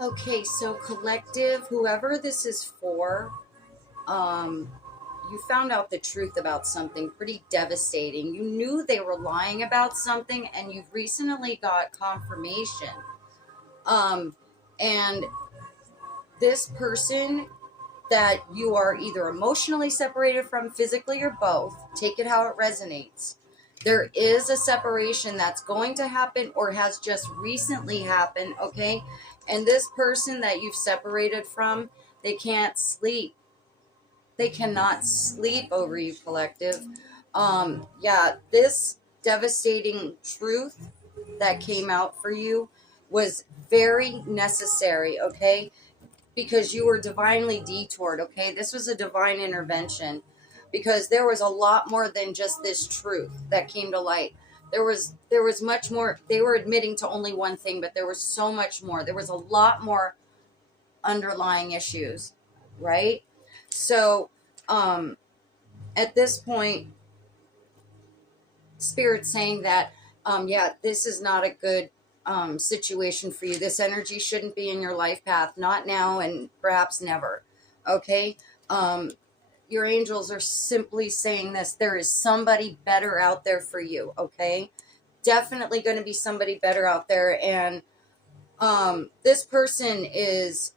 Okay, so collective, whoever this is for, um, you found out the truth about something pretty devastating. You knew they were lying about something, and you've recently got confirmation. Um, and this person that you are either emotionally separated from, physically, or both, take it how it resonates. There is a separation that's going to happen or has just recently happened, okay? And this person that you've separated from, they can't sleep. They cannot sleep over you, collective. Yeah, this devastating truth that came out for you was very necessary, okay? Because you were divinely detoured, okay? This was a divine intervention because there was a lot more than just this truth that came to light. There was much more. They were admitting to only one thing, but there was so much more. There was a lot more underlying issues, right? So, um at this point, spirit saying that yeah, this is not a good situation for you. This energy shouldn't be in your life path, not now and perhaps never, okay? um your angels are simply saying this: there is somebody better out there for you, okay? Definitely going to be somebody better out there. And this person is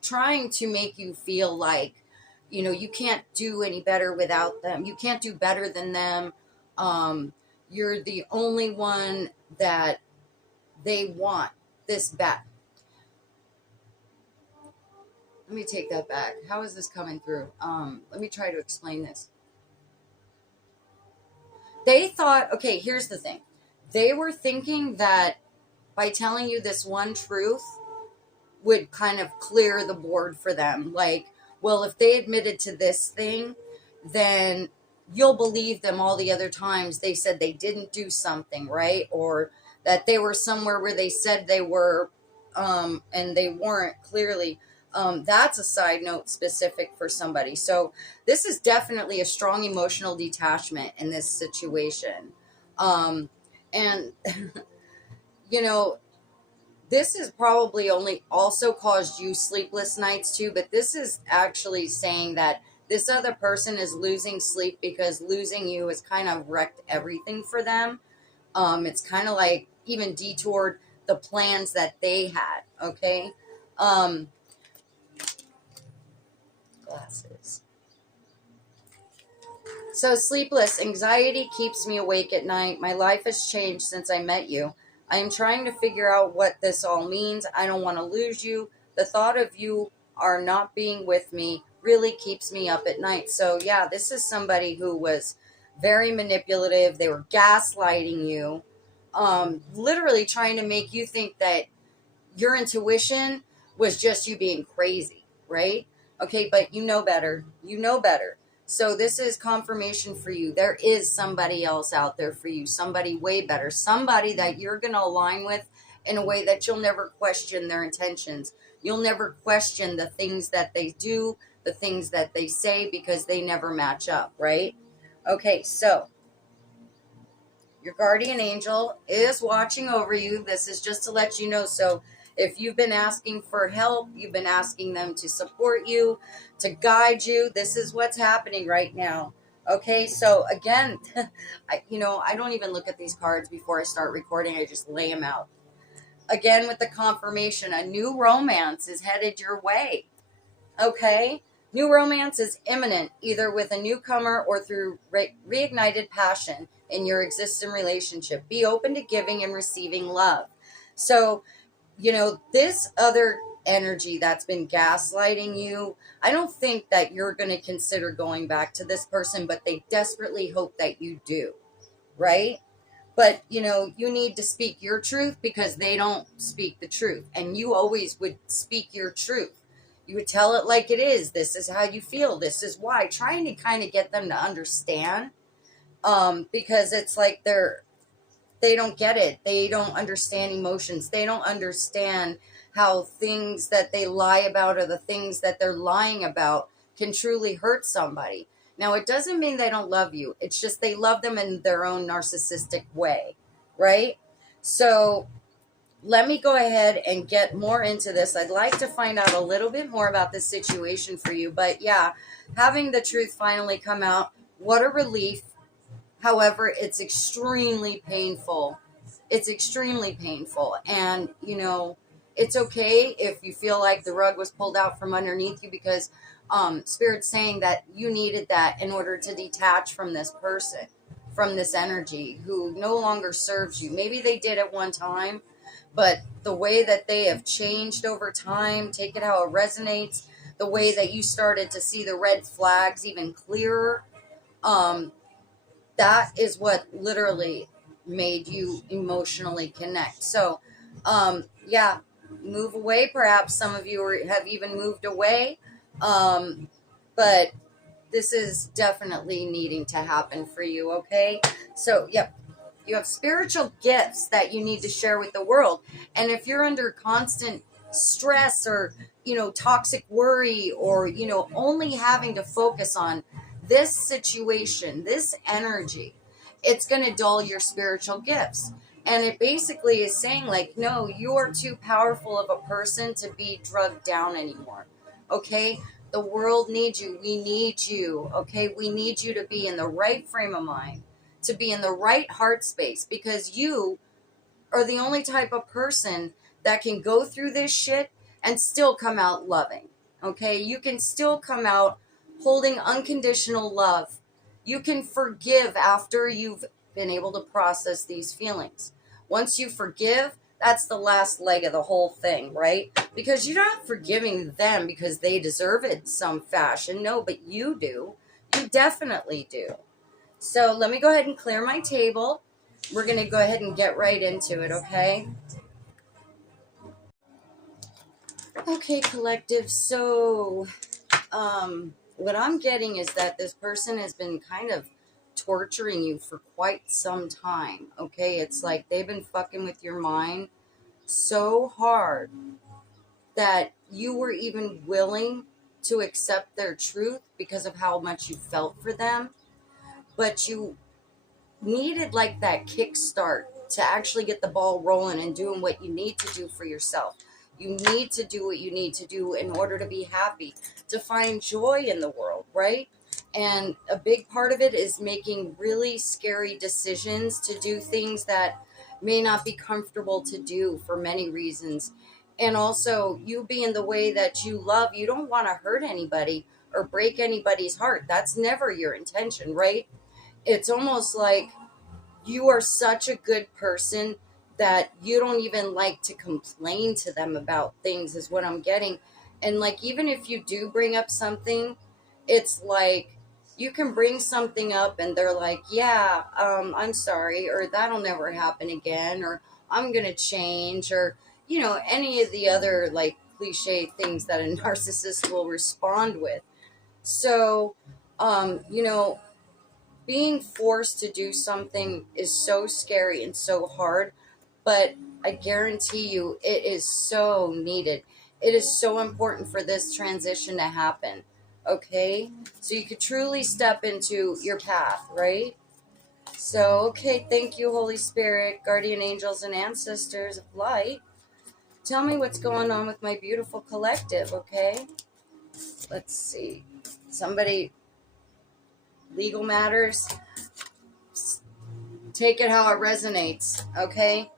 trying to make you feel like, you can't do any better without them. You can't do better than them. um you're the only one that they want this back. Let me take that back. How is this coming through? Let me try to explain this. They thought, okay, here's the thing. They were thinking that by telling you this one truth would kind of clear the board for them. Like, well, if they admitted to this thing, then you'll believe them all the other times they said they didn't do something, right? Or that they were somewhere where they said they were, and they weren't clearly. That's a side note specific for somebody. So this is definitely a strong emotional detachment in this situation. And, you know, this has probably only also caused you sleepless nights too, but this is actually saying that this other person is losing sleep because losing you has kind of wrecked everything for them. It's kind of like even detoured the plans that they had, okay? Um, Glasses. So sleepless, anxiety keeps me awake at night. My life has changed since I met you. I am trying to figure out what this all means. I don't want to lose you. The thought of you are not being with me really keeps me up at night. So yeah, this is somebody who was very manipulative. They were gaslighting you, literally trying to make you think that your intuition was just you being crazy, right? Okay, but you know better. You know better. So this is confirmation for you. There is somebody else out there for you, somebody way better, somebody that you're going to align with in a way that you'll never question their intentions. You'll never question the things that they do, the things that they say, because they never match up, right? Okay, so your guardian angel is watching over you. This is just to let you know. So if you've been asking for help, you've been asking them to support you, to guide you, this is what's happening right now. Okay, so again, I don't even look at these cards before I start recording. I just lay them out. Again, with the confirmation, a new romance is headed your way. Okay? New romance is imminent, either with a newcomer or through reignited passion in your existing relationship. Be open to giving and receiving love. So, this other energy that's been gaslighting you, I don't think that you're going to consider going back to this person, but they desperately hope that you do, right? But, you need to speak your truth because they don't speak the truth. And you always would speak your truth. You would tell it like it is. This is how you feel. This is why. Trying to kind of get them to understand, because it's like they don't get it. They don't understand emotions. They don't understand how things that they lie about or the things that they're lying about can truly hurt somebody. Now, it doesn't mean they don't love you. It's just they love them in their own narcissistic way, right? So let me go ahead and get more into this. I'd like to find out a little bit more about this situation for you. But yeah, having the truth finally come out, what a relief. However, it's extremely painful. It's extremely painful. And, it's okay if you feel like the rug was pulled out from underneath you, because Spirit's saying that you needed that in order to detach from this person, from this energy who no longer serves you. Maybe they did at one time, but the way that they have changed over time, take it how it resonates, the way that you started to see the red flags even clearer, um, that is what literally made you emotionally connect. So, yeah, move away. Perhaps some of you have even moved away. But this is definitely needing to happen for you, okay? So, yep, you have spiritual gifts that you need to share with the world. And if you're under constant stress or, toxic worry, or, only having to focus on this situation, this energy, it's going to dull your spiritual gifts. And it basically is saying, like, no, you're too powerful of a person to be drugged down anymore. Okay? The world needs you. We need you. Okay? We need you to be in the right frame of mind, to be in the right heart space, because you are the only type of person that can go through this shit and still come out loving. Okay? You can still come out holding unconditional love. You can forgive after you've been able to process these feelings. Once you forgive, that's the last leg of the whole thing, right? Because you're not forgiving them because they deserve it in some fashion. No, but you do. You definitely do. So let me go ahead and clear my table. We're going to go ahead and get right into it, okay? Okay, collective. So, what I'm getting is that this person has been kind of torturing you for quite some time, okay? It's like they've been fucking with your mind so hard that you were even willing to accept their truth because of how much you felt for them. But you needed like that kickstart to actually get the ball rolling and doing what you need to do for yourself. You need to do what you need to do in order to be happy, to find joy in the world, right? And a big part of it is making really scary decisions to do things that may not be comfortable to do for many reasons. And also, you being the way that you love, you don't want to hurt anybody or break anybody's heart. That's never your intention, right? It's almost like you are such a good person that you don't even like to complain to them about things, is what I'm getting. And like, even if you do bring up something, it's like you can bring something up and they're like, yeah, I'm sorry, or that'll never happen again, or I'm gonna change, or any of the other like cliche things that a narcissist will respond with. So, you know being forced to do something is so scary and so hard, but I guarantee you it is so needed. It is so important for this transition to happen. Okay? So you could truly step into your path, right? So, okay, thank you, Holy Spirit, guardian angels, and ancestors of light. Tell me what's going on with my beautiful collective, okay? Let's see. Somebody, legal matters. Take it how it resonates, okay?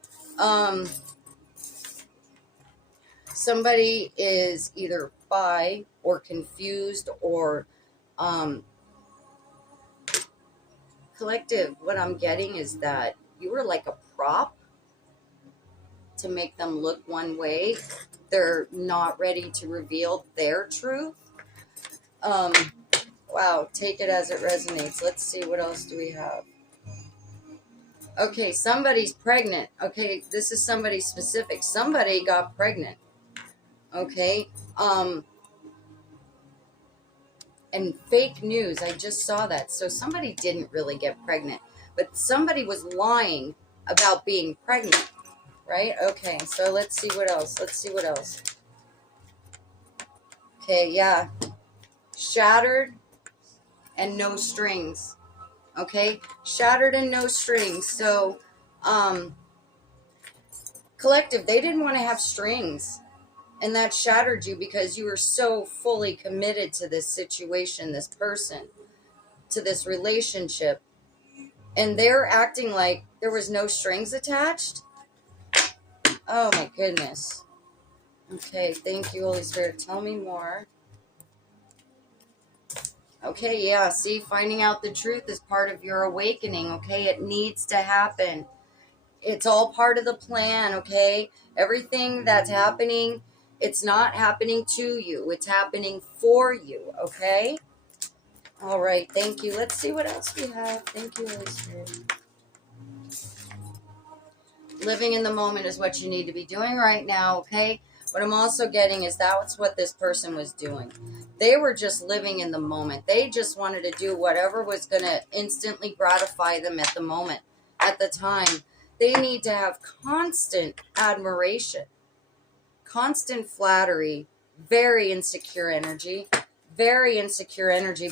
Somebody is either bi or confused or collective. What I'm getting is that you were like a prop to make them look one way. They're not ready to reveal their truth. Wow, take it as it resonates. Let's see, what else do we have? Okay, somebody's pregnant. Okay, this is somebody specific. Somebody got pregnant. Okay. And fake news, I just saw that. So somebody didn't really get pregnant, but somebody was lying about being pregnant, right? Okay, so let's see what else. Okay, yeah. Shattered and no strings. Okay? Shattered and no strings. So, Collective, they didn't want to have strings. And that shattered you because you were so fully committed to this situation, this person, to this relationship. And they're acting like there was no strings attached. Oh my goodness. Okay, thank you, Holy Spirit. Tell me more. Okay, yeah, see, finding out the truth is part of your awakening, okay? It needs to happen. It's all part of the plan, okay? Everything that's happening, it's not happening to you. It's happening for you, okay? All right, thank you. Let's see what else we have. Thank you, Holy Spirit. Living in the moment is what you need to be doing right now, okay? What I'm also getting is that's what this person was doing. They were just living in the moment. They just wanted to do whatever was going to instantly gratify them at the moment, at the time. They need to have constant admiration, constant flattery, very insecure energy,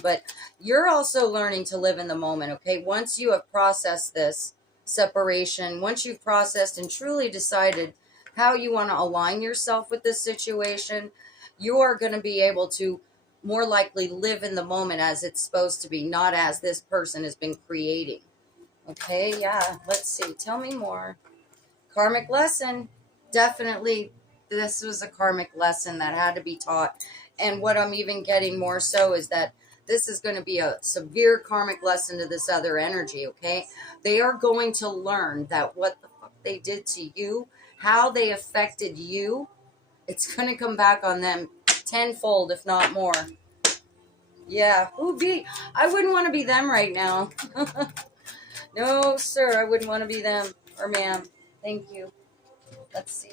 but you're also learning to live in the moment, okay? Once you have processed this separation, once you've processed and truly decided how you want to align yourself with this situation, you are going to be able to more likely live in the moment as it's supposed to be, not as this person has been creating. Okay, yeah, let's see. Tell me more. Karmic lesson. Definitely, this was a karmic lesson that had to be taught. And what I'm even getting more so is that this is going to be a severe karmic lesson to this other energy, okay? They are going to learn that what the fuck they did to you, how they affected you, it's going to come back on them tenfold, if not more. Yeah, I wouldn't want to be them right now. No, sir, I wouldn't want to be them. Or ma'am. Thank you. Let's see.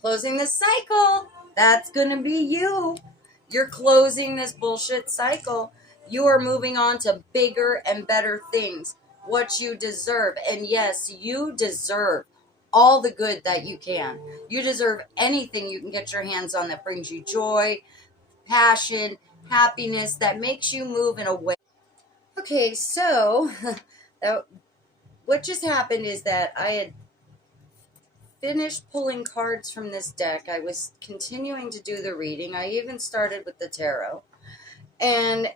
Closing the cycle. That's going to be you. You're closing this bullshit cycle. You are moving on to bigger and better things. What you deserve. And yes, you deserve all the good that you can. You deserve anything you can get your hands on that brings you joy, passion, happiness, that makes you move in a way. Okay, so what just happened is that I had finished pulling cards from this deck. I was continuing to do the reading. I even started with the tarot. And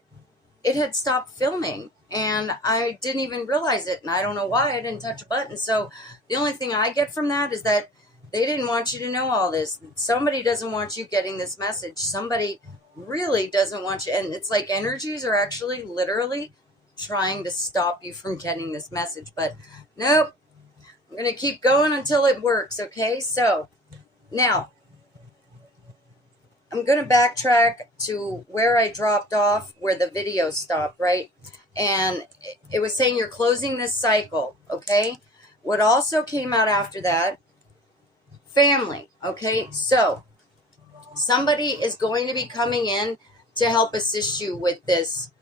it had stopped filming. And I didn't even realize it. And I don't know why. I didn't touch a button. So the only thing I get from that is that they didn't want you to know all this. Somebody doesn't want you getting this message. Somebody really doesn't want you. And it's like energies are actually literally trying to stop you from getting this message. But nope. I'm going to keep going until it works, okay? So, now, I'm going to backtrack to where I dropped off, where the video stopped, right? And it was saying you're closing this cycle, okay? What also came out after that, family, okay? So, somebody is going to be coming in to help assist you with this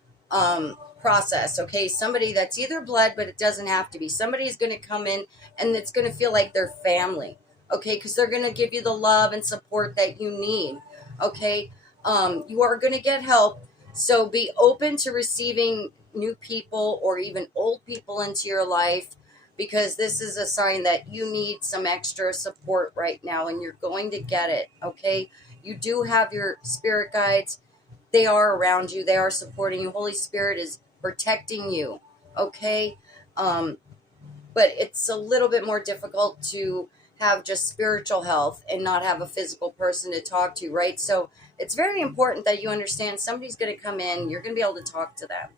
process, okay? Somebody that's either blood, but it doesn't have to be. Somebody is going to come in and it's going to feel like they're family, okay? Because they're going to give you the love and support that you need, okay? You are going to get help, so be open to receiving new people or even old people into your life, because this is a sign that you need some extra support right now, and you're going to get it, okay? You do have your spirit guides. They are around you. They are supporting you. Holy Spirit is protecting you, okay? But it's a little bit more difficult to have just spiritual health and not have a physical person to talk to, right? So it's very important that you understand somebody's going to come in. You're going to be able to talk to them,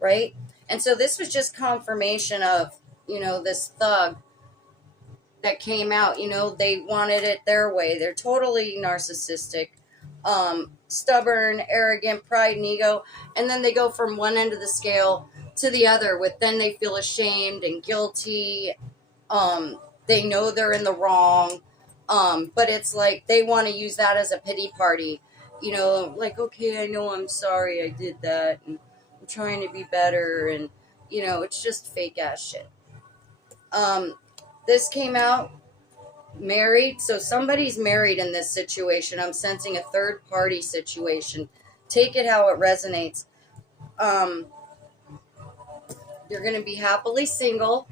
right? And so this was just confirmation of, this thug that came out. They wanted it their way. They're totally narcissistic, stubborn, arrogant, pride and ego, and then they go from one end of the scale to the other then they feel ashamed and guilty. They know they're in the wrong, but it's like they want to use that as a pity party, like, okay, I know, I'm sorry I did that, and I'm trying to be better, and it's just fake ass shit. This came out married, so somebody's married in this situation. I'm sensing a third party situation. Take it how it resonates. You're going to be happily single.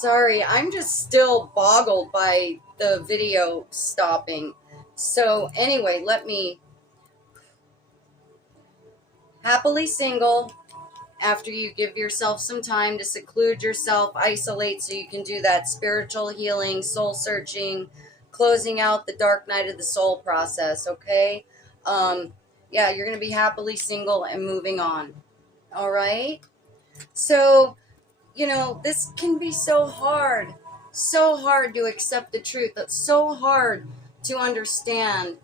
Sorry, I'm just still boggled by the video stopping. So, anyway, let me. Happily single, after you give yourself some time to seclude yourself, isolate so you can do that spiritual healing, soul searching, closing out the dark night of the soul process, okay? Um, yeah, you're going to be happily single and moving on. All right? So, this can be so hard to accept the truth. It's so hard to understand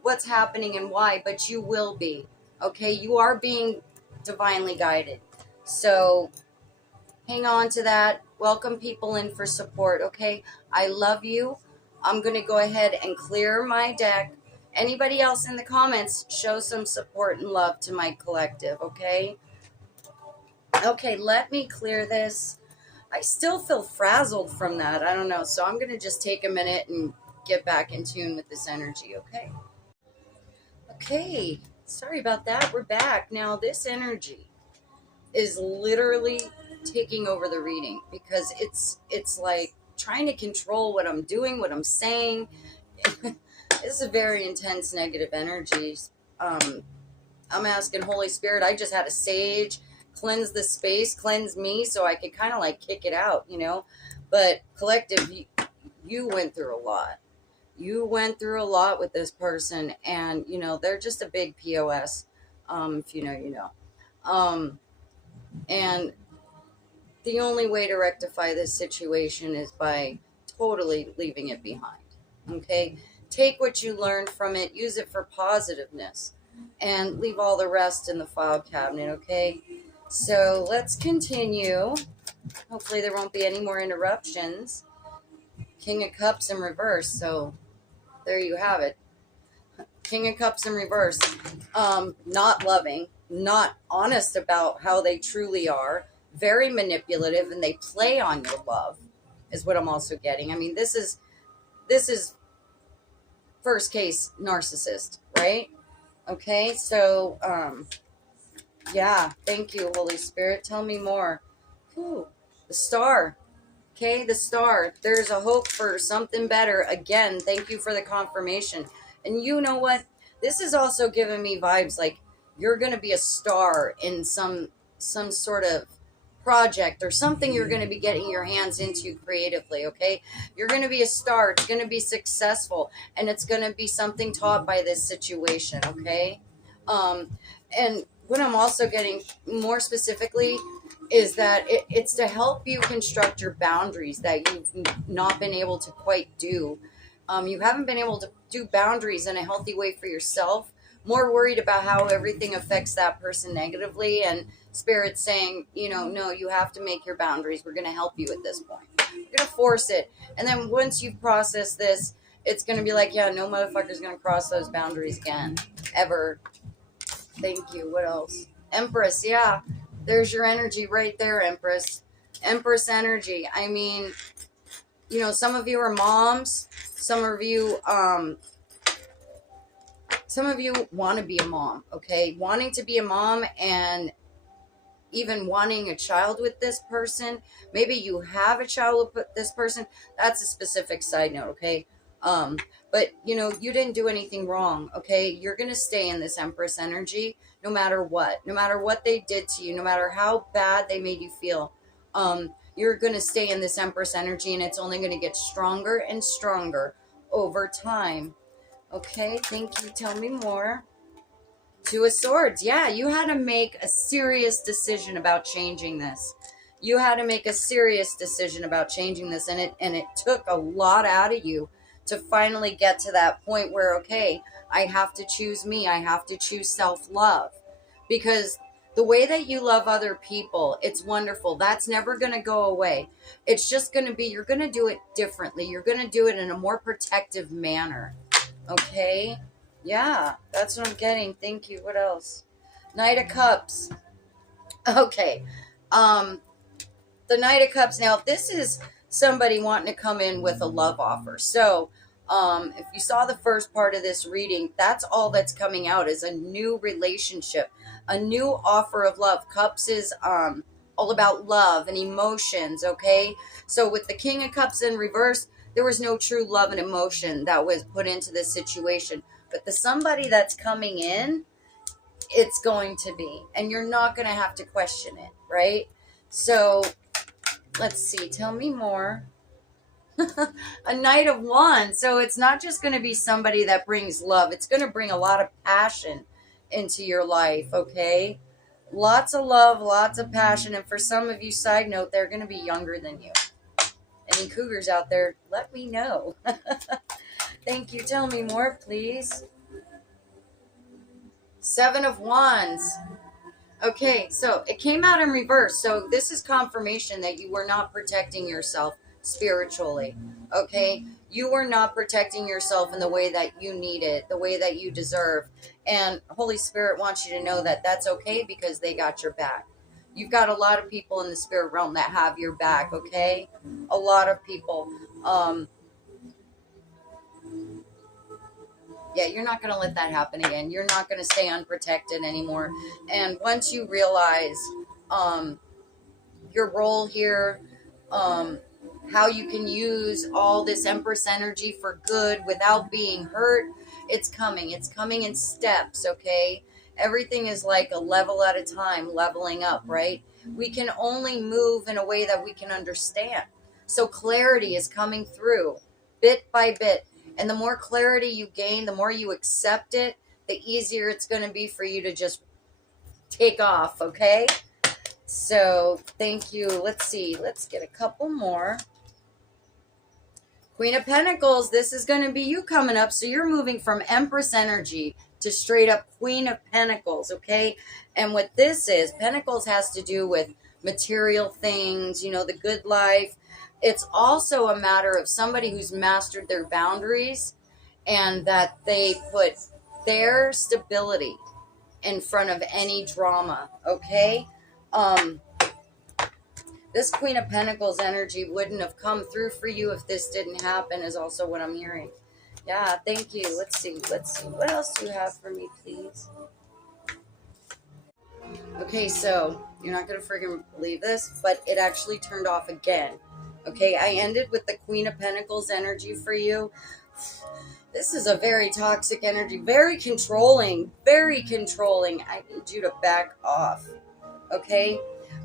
what's happening and why, but you will be. Okay, you are being divinely guided. So hang on to that. Welcome people in for support. Okay, I love you. I'm going to go ahead and clear my deck. Anybody else in the comments, show some support and love to my collective. Okay. Okay, let me clear this. I still feel frazzled from that. I don't know. So I'm going to just take a minute and get back in tune with this energy. Okay. Okay. Sorry about that. We're back. Now, this energy is literally taking over the reading because it's like trying to control what I'm doing, what I'm saying. This is a very intense negative energy. I'm asking Holy Spirit. I just had a sage cleanse the space, cleanse me, so I could kind of like kick it out, But collective, you went through a lot. You went through a lot with this person, and they're just a big POS. If you know, you know. And the only way to rectify this situation is by totally leaving it behind. Okay, take what you learned from it, use it for positiveness, and leave all the rest in the file cabinet. Okay. So let's continue. Hopefully there won't be any more interruptions. King of Cups in reverse. So there you have it. King of Cups in reverse. Not loving, not honest about how they truly are, very manipulative, and they play on your love is what I'm also getting. I mean, this is first case narcissist, right? Okay, so yeah, thank you, Holy Spirit. Tell me more. Ooh, the star. Okay, the star. There's a hope for something better. Again, thank you for the confirmation. And you know what? This is also giving me vibes like you're going to be a star in some sort of project or something you're going to be getting your hands into creatively, okay? You're going to be a star. It's going to be successful, and it's going to be something taught by this situation, okay? And what I'm also getting more specifically is that it's to help you construct your boundaries that you've not been able to quite do. You haven't been able to do boundaries in a healthy way for yourself, more worried about how everything affects that person negatively, and Spirit's saying, no, you have to make your boundaries. We're going to help you at this point. We're going to force it. And then once you've processed this, it's going to be like, yeah, no motherfucker's going to cross those boundaries again, ever. Thank you. What else? Empress, yeah. There's your energy right there, Empress. Empress energy. I mean, some of you are moms. Some of you want to be a mom, okay? Wanting to be a mom and even wanting a child with this person. Maybe you have a child with this person. That's a specific side note, okay? But you didn't do anything wrong, okay? You're going to stay in this Empress energy no matter what they did to you, no matter how bad they made you feel. You're going to stay in this Empress energy, and it's only going to get stronger and stronger over time. Okay, thank you. Tell me more. Two of Swords. Yeah, you had to make a serious decision about changing this. You had to make a serious decision about changing this, and it took a lot out of you to finally get to that point where, okay, I have to choose me. I have to choose self-love, because the way that you love other people, it's wonderful. That's never going to go away. It's just going to be, you're going to do it differently. You're going to do it in a more protective manner. Okay? Yeah, that's what I'm getting. Thank you. What else? Knight of Cups. Okay. The Knight of Cups. Now, this is somebody wanting to come in with a love offer. So, if you saw the first part of this reading, that's all that's coming out is a new relationship, a new offer of love. Cups is all about love and emotions, okay? So with the King of Cups in reverse, there was no true love and emotion that was put into this situation. But the somebody that's coming in, it's going to be. And you're not going to have to question it, right? So let's see. Tell me more. A Knight of Wands. So it's not just going to be somebody that brings love. It's going to bring a lot of passion into your life, okay? Lots of love, lots of passion. And for some of you, side note, they're going to be younger than you. Any cougars out there, let me know. Thank you. Tell me more, please. Seven of Wands. Okay, so it came out in reverse. So this is confirmation that you were not protecting yourself spiritually. Okay, you were not protecting yourself in the way that you need it, the way that you deserve. And Holy Spirit wants you to know that that's okay because they got your back. You've got a lot of people in the spirit realm that have your back, okay? A lot of people. Yeah, you're not going to let that happen again. You're not going to stay unprotected anymore. And once you realize your role here, how you can use all this Empress energy for good without being hurt, it's coming. It's coming in steps, okay? Everything is like a level at a time, leveling up, right? We can only move in a way that we can understand. So clarity is coming through bit by bit. And the more clarity you gain, the more you accept it, the easier it's going to be for you to just take off, okay? So, thank you. Let's see. Let's get a couple more. Queen of Pentacles, this is going to be you coming up. So, you're moving from Empress energy to straight up Queen of Pentacles, okay? And what this is, Pentacles has to do with material things, you know, the good life. It's also a matter of somebody who's mastered their boundaries and that they put their stability in front of any drama, okay? This Queen of Pentacles energy wouldn't have come through for you if this didn't happen, is also what I'm hearing. Yeah, thank you. Let's see. What else do you have for me, please? Okay, so you're not going to friggin' believe this, but it actually turned off again. Okay, I ended with the Queen of Pentacles energy for you. This is a very toxic energy, very controlling, very controlling. I need you to back off. Okay?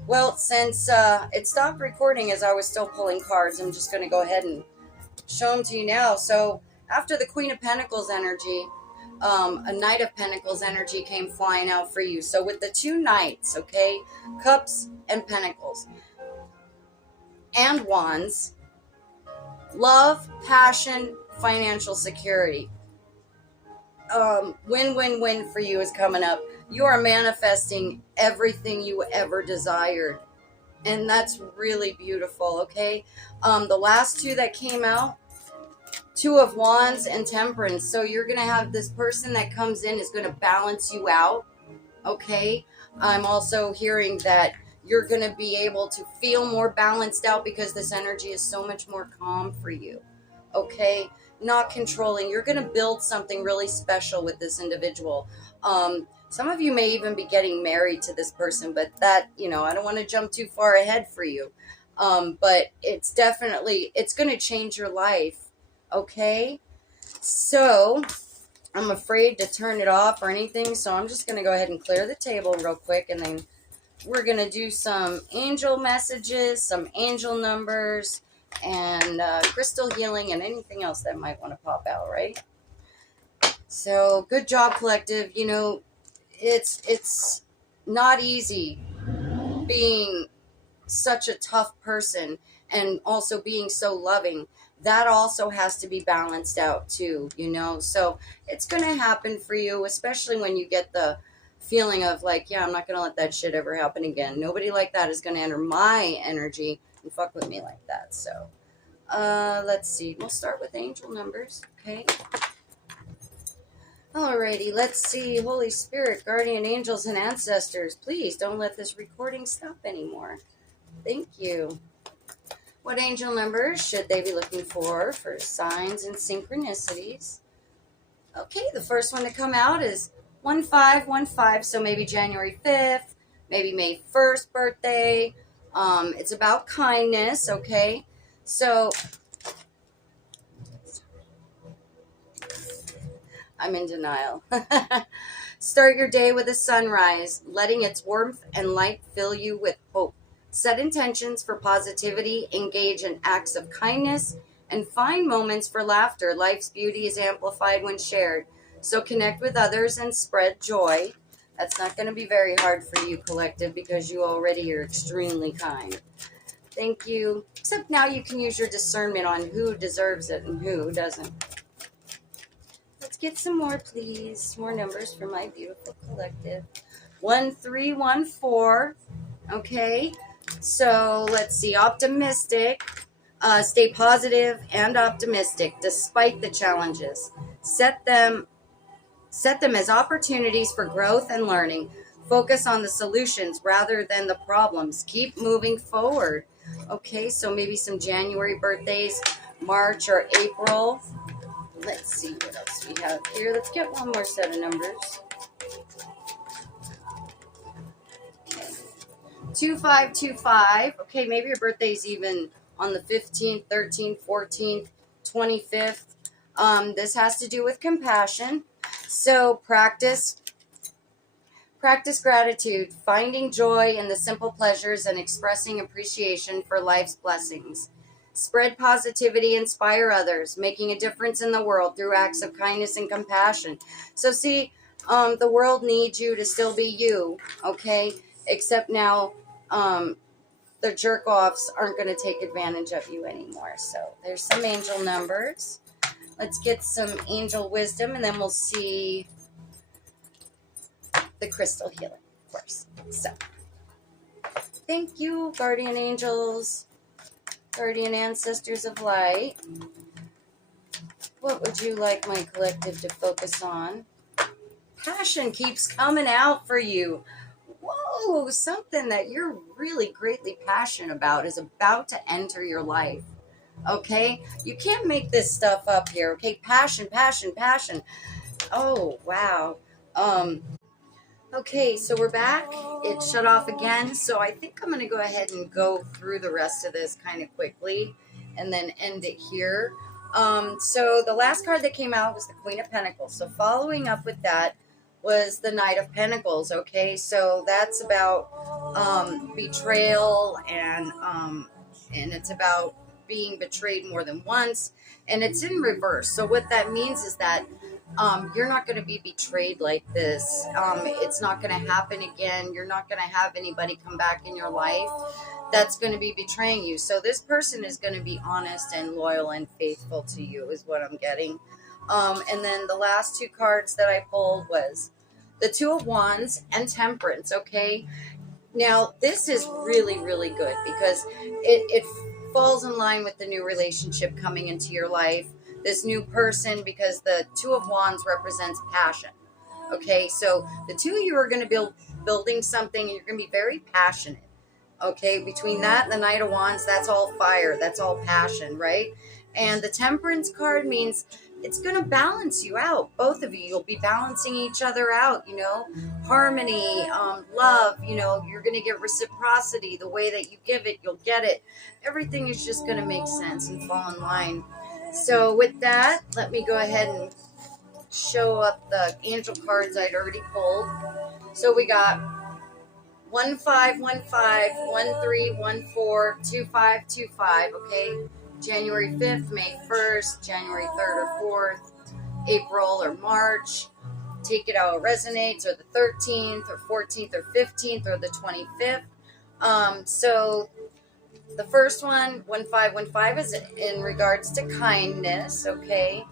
Well, since it stopped recording as I was still pulling cards, I'm just going to go ahead and show them to you now. So, after the Queen of Pentacles energy, a Knight of Pentacles energy came flying out for you. So, with the two Knights, okay, Cups and Pentacles, and Wands, love, passion, financial security. Win for you is coming up. You are manifesting everything you ever desired. And that's really beautiful, okay? The last two that came out, Two of Wands and Temperance. So you're going to have this person that comes in is going to balance you out, okay? I'm also hearing that you're going to be able to feel more balanced out because this energy is so much more calm for you, okay? Not controlling. You're going to build something really special with this individual. Some of you may even be getting married to this person, but that, you know, I don't want to jump too far ahead for you. But it's going to change your life, okay? So I'm afraid to turn it off or anything, so I'm just going to go ahead and clear the table real quick, and then we're going to do some angel messages, some angel numbers, and crystal healing, and anything else that might want to pop out, right? So, good job, collective. You know, it's not easy being such a tough person and also being so loving. That also has to be balanced out too, you know? So, it's going to happen for you, especially when you get the feeling of like, yeah, I'm not going to let that shit ever happen again. Nobody like that is going to enter my energy and fuck with me like that. So, let's see. We'll start with angel numbers, okay? Alrighty, let's see. Holy Spirit, guardian angels, and ancestors, please don't let this recording stop anymore. Thank you. What angel numbers should they be looking for signs and synchronicities? Okay, the first one to come out is 1515, so maybe January 5th, maybe May 1st birthday, It's about kindness, okay? So I'm in denial. Start your day with a sunrise, letting its warmth and light fill you with hope. Set intentions for positivity, engage in acts of kindness, and find moments for laughter. Life's beauty is amplified when shared. So connect with others and spread joy. That's not going to be very hard for you, collective, because you already are extremely kind. Thank you. Except now you can use your discernment on who deserves it and who doesn't. Let's get some more, please. More numbers for my beautiful collective. 1314. Okay. So let's see. Optimistic. Stay positive and optimistic despite the challenges. Set them as opportunities for growth and learning. Focus on the solutions rather than the problems. Keep moving forward. Okay, so maybe some January birthdays, March or April. Let's see what else we have here. Let's get one more set of numbers. Okay. 2525. Okay, maybe your birthday's even on the 15th, 13th, 14th, 25th. This has to do with compassion. So practice gratitude, finding joy in the simple pleasures and expressing appreciation for life's blessings. Spread positivity, inspire others, making a difference in the world through acts of kindness and compassion. So see, the world needs you to still be you, okay? Except now the jerk-offs aren't going to take advantage of you anymore. So there's some angel numbers. Let's get some angel wisdom, and then we'll see the crystal healing, of course. So thank you, guardian angels. Guardian ancestors of light, what would you like my collective to focus on? Passion keeps coming out for you. Whoa, something that you're really greatly passionate about is about to enter your life. Okay? You can't make this stuff up here. Okay? Passion, passion, passion. Oh, wow. Okay, so we're back. It shut off again, so I think I'm going to go ahead and go through the rest of this kind of quickly and then end it here. So the last card that came out was the Queen of Pentacles. So following up with that was the Knight of Pentacles, okay? So that's about betrayal and it's about being betrayed more than once, and it's in reverse. So what that means is that you're not going to be betrayed like this. It's not going to happen again. You're not going to have anybody come back in your life that's going to be betraying you. So this person is going to be honest and loyal and faithful to you is what I'm getting. And then the last two cards that I pulled was the Two of Wands and Temperance, okay? Now, this is really, really good because it falls in line with the new relationship coming into your life. This new person, because the Two of Wands represents passion. Okay, so the two of you are going to building something, and you're going to be very passionate. Okay, between that and the Knight of Wands, that's all fire, that's all passion, right? And the Temperance card means it's going to balance you out, both of you. You'll be balancing each other out, you know, harmony, love, you know, you're going to get reciprocity. The way that you give it, you'll get it. Everything is just going to make sense and fall in line. So with that, let me go ahead and show up the angel cards I'd already pulled. So we got 1515, 1314, 2525, okay? January 5th, May 1st, January 3rd or 4th, April or March. Take it how it resonates, or the 13th or 14th or 15th or the 25th. So the first one, 1515, is in regards to kindness, okay?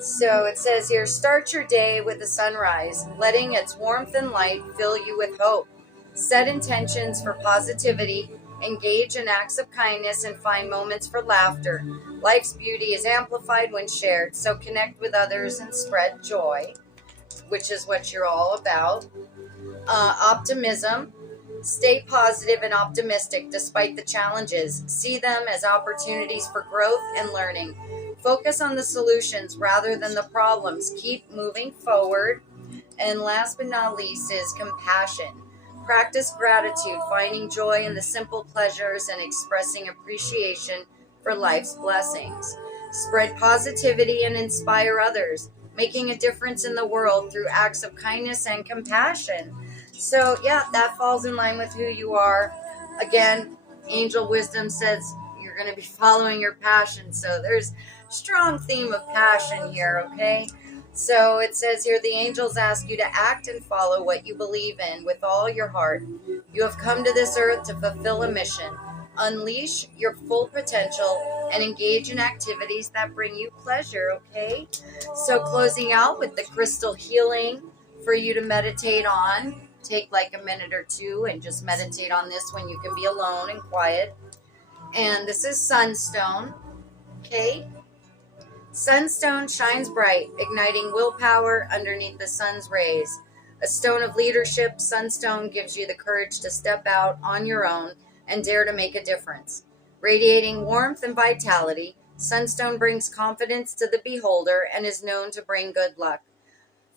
So it says here, start your day with the sunrise, letting its warmth and light fill you with hope. Set intentions for positivity, engage in acts of kindness, and find moments for laughter. Life's beauty is amplified when shared, so connect with others and spread joy, which is what you're all about. Optimism. Stay positive and optimistic despite the challenges. See them as opportunities for growth and learning. Focus on the solutions rather than the problems. Keep moving forward. And last but not least is compassion. Practice gratitude, finding joy in the simple pleasures and expressing appreciation for life's blessings. Spread positivity and inspire others, making a difference in the world through acts of kindness and compassion. So, yeah, that falls in line with who you are. Again, angel wisdom says you're going to be following your passion. So, there's strong theme of passion here, okay? So it says here, the angels ask you to act and follow what you believe in with all your heart. You have come to this earth to fulfill a mission. Unleash your full potential and engage in activities that bring you pleasure, okay? So closing out with the crystal healing for you to meditate on. Take like a minute or two and just meditate on this when you can be alone and quiet. And this is Sunstone, okay? Sunstone shines bright, igniting willpower underneath the sun's rays. A stone of leadership, Sunstone gives you the courage to step out on your own and dare to make a difference. Radiating warmth and vitality, Sunstone brings confidence to the beholder and is known to bring good luck.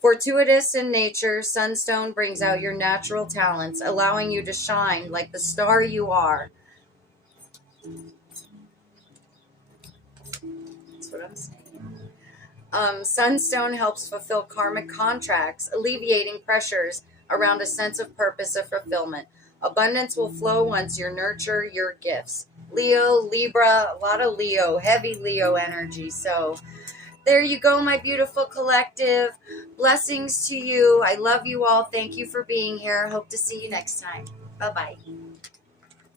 Fortuitous in nature, Sunstone brings out your natural talents, allowing you to shine like the star you are. That's what I'm saying. Sunstone helps fulfill karmic contracts, alleviating pressures around a sense of purpose of fulfillment. Abundance will flow once you nurture your gifts. Leo, Libra, a lot of Leo, heavy Leo energy. So there you go, my beautiful collective. Blessings to you. I love you all. Thank you for being here. Hope to see you next time. Bye-bye.